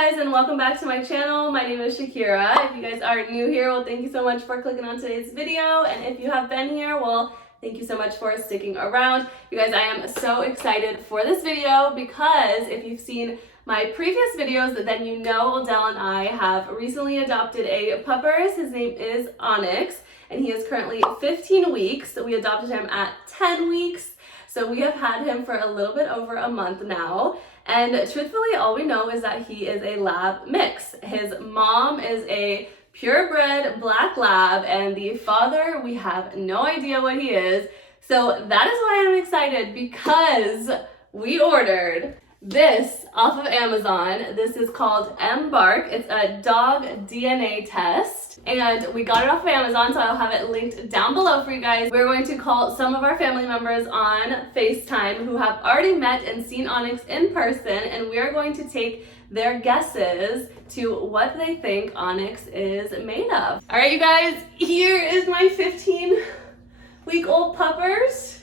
guys, and welcome back to my channel. My name is Shakira. If you guys are new here, well, thank you so much for clicking on today's video. And if you have been here, well, thank you so much for sticking around. You guys, I am so excited for this video because if you've seen my previous videos, then you know Odell and I have recently adopted a puppers. His name is Onyx, and he is currently 15 weeks. We adopted him at 10 weeks. So we have had him for a little bit over a month now. And truthfully, all we know is that he is a lab mix. His mom is a purebred black lab, and the father, we have no idea what he is. So that is why I'm excited, because we ordered this off of Amazon. This is called Embark. It's a dog DNA test, and we got it off of Amazon, so I'll have it linked down below for you guys. We're going to call some of our family members on FaceTime who have already met and seen Onyx in person, and we are going to take their guesses to what they think Onyx is made of. All right, you guys, here is my 15-week-old puppers,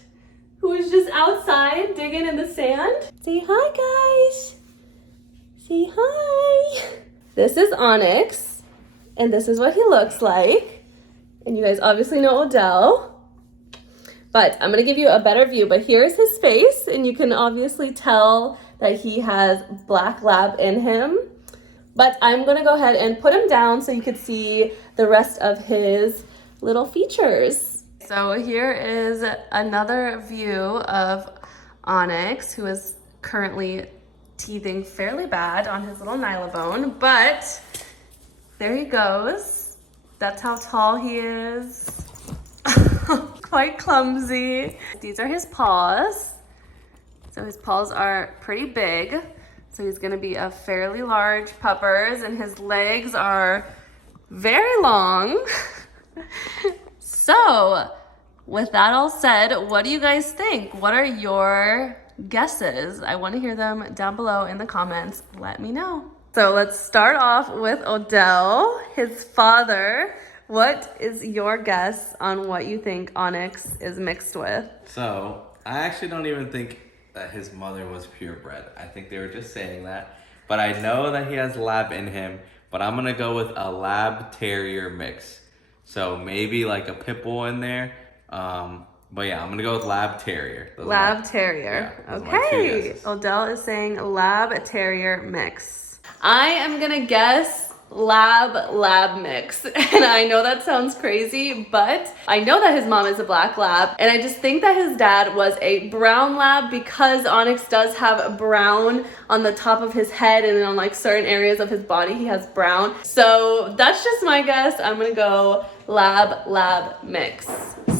who is just outside digging in the sand. Say hi, guys. Say hi. This is Onyx, and this is what he looks like. And you guys obviously know Odell, but I'm gonna give you a better view. But here's his face, and you can obviously tell that he has black lab in him. But I'm gonna go ahead and put him down so you can see the rest of his little features. So here is another view of Onyx, who is currently teething fairly bad on his little nylabone, but there he goes. That's how tall he is. Quite clumsy. These are his paws. So his paws are pretty big. So he's gonna be a fairly large puppers, and his legs are very long. So, with that all said, what do you guys think? What are your guesses? I want to hear them down below in the comments. Let me know. So let's start off with Odell, his father. What is your guess on what you think Onyx is mixed with? So, I actually don't even think that his mother was purebred. I think they were just saying that. But I know that he has lab in him, but I'm going to go with a lab terrier mix. So maybe like a pit bull in there. But yeah, I'm gonna go with lab terrier. Lab terrier. Yeah, okay. Odell is saying lab terrier mix. I am gonna guess lab mix. And I know that sounds crazy, but I know that his mom is a black lab, and I just think that his dad was a brown lab because Onyx does have brown on the top of his head, and then on like certain areas of his body he has brown. So that's just my guess. I'm gonna go lab mix.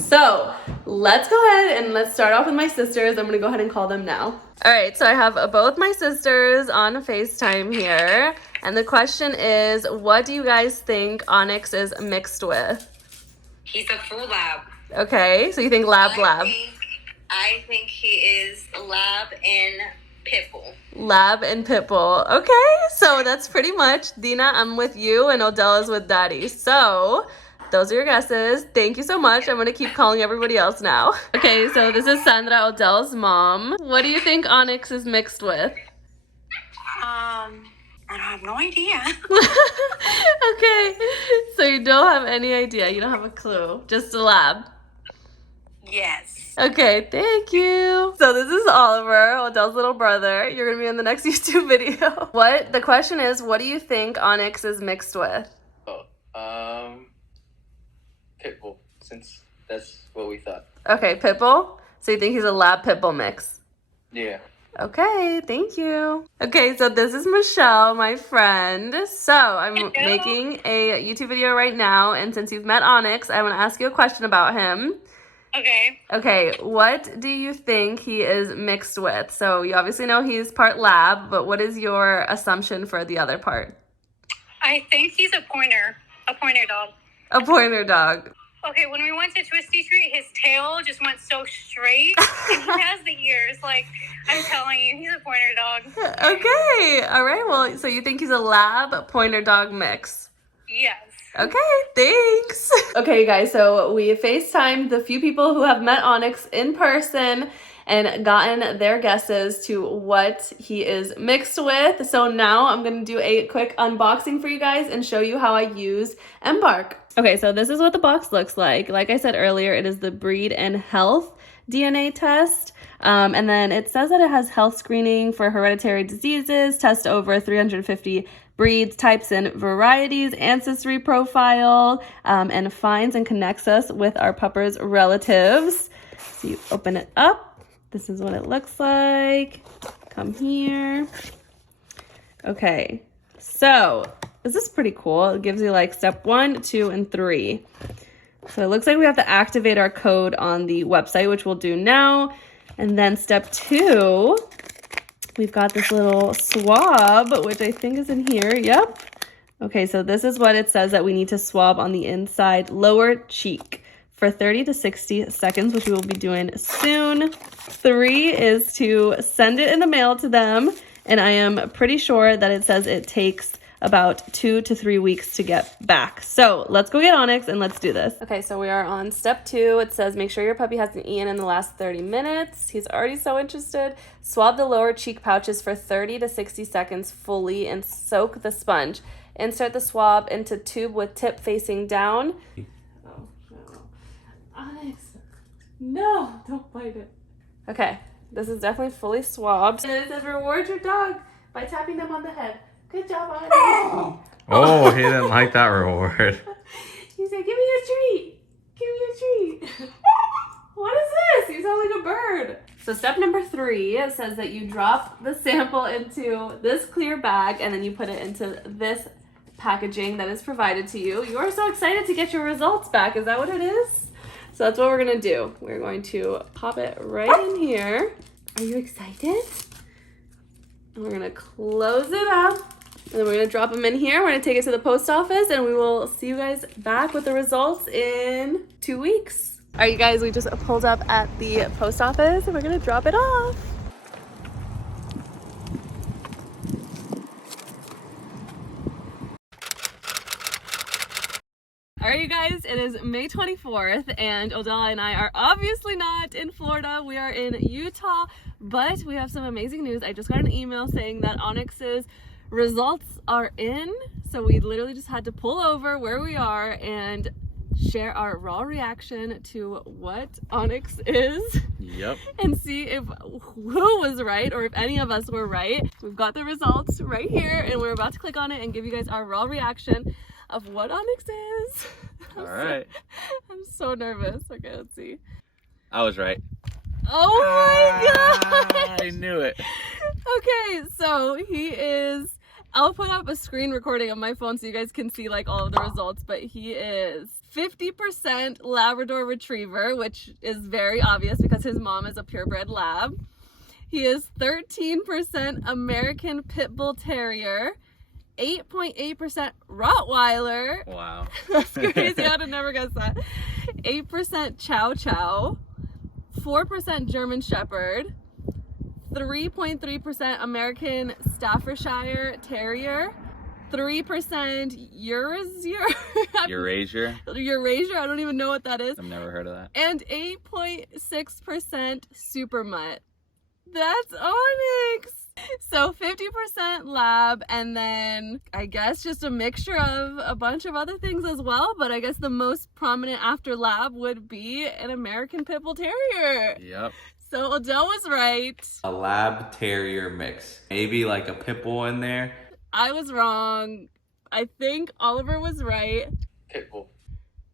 So let's go ahead and let's start off with my sisters. I'm gonna go ahead and call them now. All right, so I have both my sisters on FaceTime here. And the question is, what do you guys think Onyx is mixed with? He's a full lab. Okay, so you think lab. I think he is lab and pitbull. Lab and pitbull. Okay, so that's pretty much, Dina, I'm with you, and Odell is with Daddy. So those are your guesses. Thank you so much. I'm going to keep calling everybody else now. Okay, so this is Sandra, Odell's mom. What do you think Onyx is mixed with? I have no idea. Okay, so you don't have any idea. You don't have a clue. Just a lab. Yes. Okay, thank you. So this is Oliver, Odell's little brother. You're going to be in the next YouTube video. The question is, what do you think Onyx is mixed with? Pitbull, since that's what we thought. Okay, pitbull. So you think he's a lab pitbull mix? Yeah. Okay, thank you. Okay, so this is Michelle, my friend. So I'm making a YouTube video right now, and since you've met Onyx, I want to ask you a question about him. Okay. Okay, what do you think he is mixed with? So you obviously know he's part lab, but what is your assumption for the other part? I think he's a pointer dog. A pointer dog. Okay, when we went to Twisty Street, his tail just went so straight, and he has the ears. Like, I'm telling you, he's a pointer dog. Okay, all right. Well, so you think he's a lab pointer dog mix? Yes. Okay, thanks. Okay, guys, so we FaceTimed the few people who have met Onyx in person, and gotten their guesses to what he is mixed with. So now I'm gonna do a quick unboxing for you guys and show you how I use Embark. Okay, so this is what the box looks like. Like I said earlier, it is the breed and health DNA test. And then it says that it has health screening for hereditary diseases, test over 350 breeds, types, and varieties, ancestry profile, and finds and connects us with our pupper's relatives. So you open it up. This is what it looks like. Come here. Okay, so this is pretty cool. It gives you like step 1, 2, and 3. So it looks like we have to activate our code on the website, which we'll do now. And then step 2, we've got this little swab, which I think is in here. Yep. Okay, so this is what it says that we need to swab on the inside lower cheek for 30 to 60 seconds, which we will be doing soon. 3 is to send it in the mail to them. And I am pretty sure that it says it takes about 2 to 3 weeks to get back. So let's go get Onyx and let's do this. Okay, so we are on step 2. It says make sure your puppy hasn't eaten in the last 30 minutes. He's already so interested. Swab the lower cheek pouches for 30 to 60 seconds fully and soak the sponge. Insert the swab into tube with tip facing down. Oh, no. Onyx, no, don't bite it. Okay, this is definitely fully swabbed. And it says reward your dog by tapping them on the head. Good job, Onyx. Oh, he didn't like that reward. He said, give me a treat. Give me a treat. What is this? You sound like a bird. So step number 3, it says that you drop the sample into this clear bag and then you put it into this packaging that is provided to you. You are so excited to get your results back. Is that what it is? So that's what we're going to do. We're going to pop it right in here. Are you excited? And we're going to close it up. And then we're going to drop them in here. We're going to take it to the post office and we will see you guys back with the results in 2 weeks. All right, you guys, we just pulled up at the post office and we're going to drop it off. All right, you guys, it is May 24th and Odella and I are obviously not in Florida. We are in Utah, but we have some amazing news. I just got an email saying that Onyx's results are in. So we literally just had to pull over where we are and share our raw reaction to what Onyx is. Yep. And see if who was right or if any of us were right. We've got the results right here and we're about to click on it and give you guys our raw reaction of what Onyx is. All right. I'm so nervous. Okay, let's see. I was right. Oh my god! I knew it. Okay, so he is, I'll put up a screen recording on my phone so you guys can see like all of the results, but he is 50% Labrador Retriever, which is very obvious because his mom is a purebred lab. He is 13% American Pit Bull Terrier, 8.8% Rottweiler. Wow. That's crazy. I'd have never guessed that. 8% Chow Chow, 4% German Shepherd, 3.3% American Staffordshire Terrier, 3% Eurasia. Eurasia, I don't even know what that is. I've never heard of that. And 8.6% Super Mutt. That's Onyx. So 50% lab, and then I guess just a mixture of a bunch of other things as well, but I guess the most prominent after lab would be an American Pit Bull Terrier. Yep. So Odell was right. A lab terrier mix. Maybe like a pit bull in there. I was wrong. I think Oliver was right. Pitbull.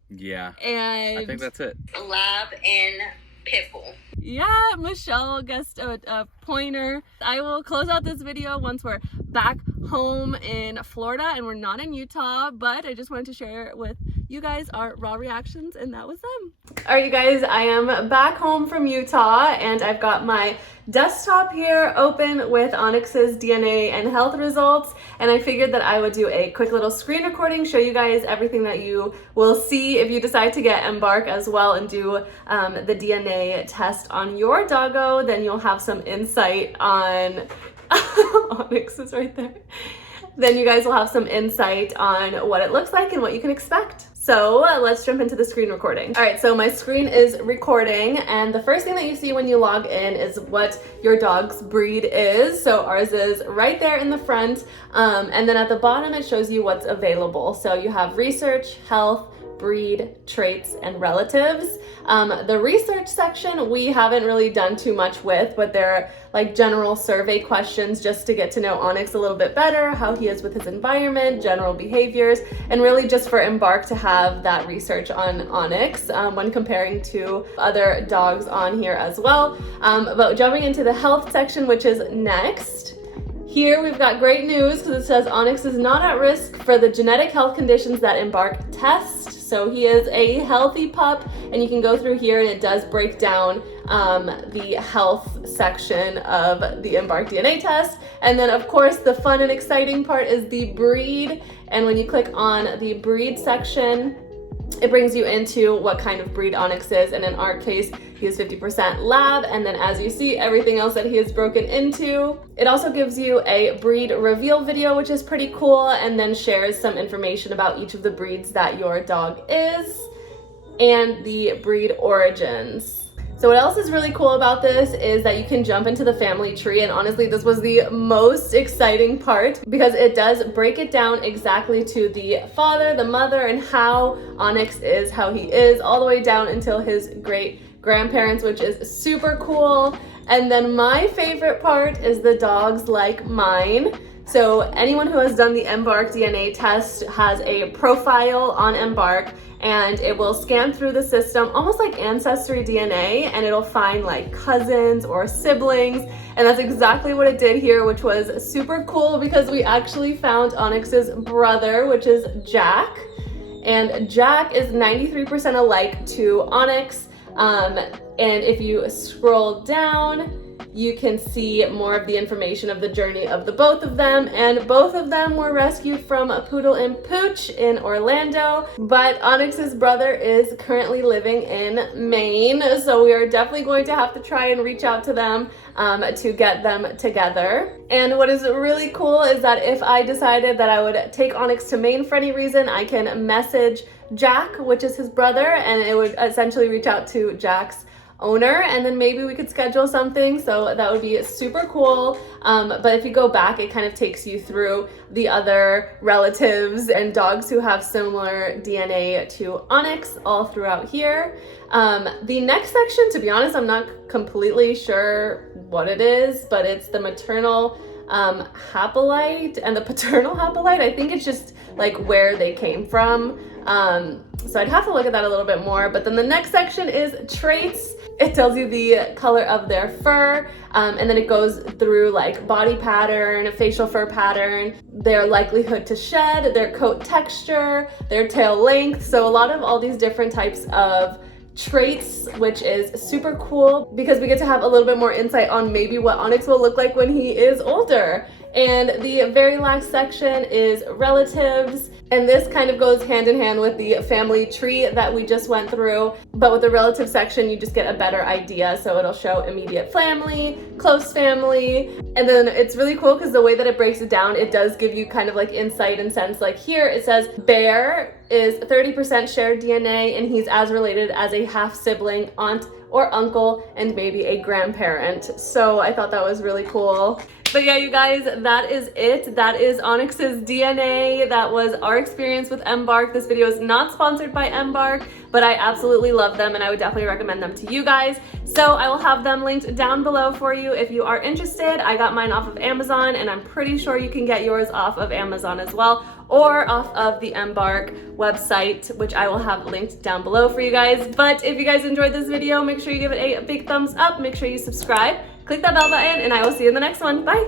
Yeah. And I think that's it. Lab and Pitbull. yeah, Michelle guessed a pointer. I will close out this video once we're back home in Florida and we're not in Utah, but I just wanted to share with you guys our raw reactions, and that was them. All right, you guys, I am back home from Utah and I've got my desktop here open with Onyx's DNA and health results, and I figured that I would do a quick little screen recording, show you guys everything that you will see if you decide to get Embark as well and do the DNA test on your doggo. Then you'll have some insight on Onyx is right there. Then you guys will have some insight on what it looks like and what you can expect. So let's jump into the screen recording. All right, so my screen is recording, and the first thing that you see when you log in is what your dog's breed is. So ours is right there in the front, and then at the bottom it shows you what's available. So you have research, health, breed, traits, and relatives. The research section we haven't really done too much with, but they're like general survey questions just to get to know Onyx a little bit better, how he is with his environment, general behaviors, and really just for Embark to have that research on Onyx when comparing to other dogs on here as well. But jumping into the health section, which is next, here we've got great news because it says Onyx is not at risk for the genetic health conditions that Embark tests. So he is a healthy pup, and you can go through here and it does break down the health section of the Embark DNA test. And then of course the fun and exciting part is the breed. And when you click on the breed section, it brings you into what kind of breed Onyx is, and in our case, he is 50% lab, and then as you see, everything else that he is broken into. It also gives you a breed reveal video, which is pretty cool, and then shares some information about each of the breeds that your dog is, and the breed origins. So what else is really cool about this is that you can jump into the family tree, and honestly this was the most exciting part because it does break it down exactly to the father, the mother, and how Onyx is, how he is, all the way down until his great grandparents, which is super cool. And then my favorite part is the dogs like mine. So anyone who has done the Embark DNA test has a profile on Embark, and it will scan through the system almost like Ancestry DNA, and it'll find like cousins or siblings, and that's exactly what it did here, which was super cool because we actually found Onyx's brother, which is Jack, and Jack is 93% alike to Onyx. And if you scroll down, you can see more of the information of the journey of the both of them, and both of them were rescued from a Poodle and Pooch in Orlando, but Onyx's brother is currently living in Maine, so we are definitely going to have to try and reach out to them to get them together. And what is really cool is that if I decided that I would take Onyx to Maine for any reason, I can message Jack, which is his brother, and it would essentially reach out to Jack's owner, and then maybe we could schedule something, so that would be super cool. But if you go back, it kind of takes you through the other relatives and dogs who have similar DNA to Onyx all throughout here. The next section, to be honest, I'm not completely sure what it is, but it's the maternal haploid and the paternal haploid. I think it's just like where they came from. So I'd have to look at that a little bit more. But then the next section is traits. It tells you the color of their fur, and then it goes through like body pattern, facial fur pattern, their likelihood to shed, their coat texture, their tail length. So a lot of all these different types of traits, which is super cool because we get to have a little bit more insight on maybe what Onyx will look like when he is older. And the very last section is relatives, and this kind of goes hand in hand with the family tree that we just went through, but with the relative section you just get a better idea. So it'll show immediate family, close family, and then it's really cool because the way that it breaks it down, it does give you kind of like insight and sense. Like here it says Bear is 30% shared DNA, and he's as related as a half sibling, aunt or uncle, and maybe a grandparent. So I thought that was really cool. But yeah, you guys, that is it. That is Onyx's DNA. That was our experience with Embark. This video is not sponsored by Embark, but I absolutely love them, and I would definitely recommend them to you guys. So I will have them linked down below for you if you are interested. I got mine off of Amazon, and I'm pretty sure you can get yours off of Amazon as well, or off of the Embark website, which I will have linked down below for you guys. But if you guys enjoyed this video, make sure you give it a big thumbs up. Make sure you subscribe, click that bell button, and I will see you in the next one. Bye.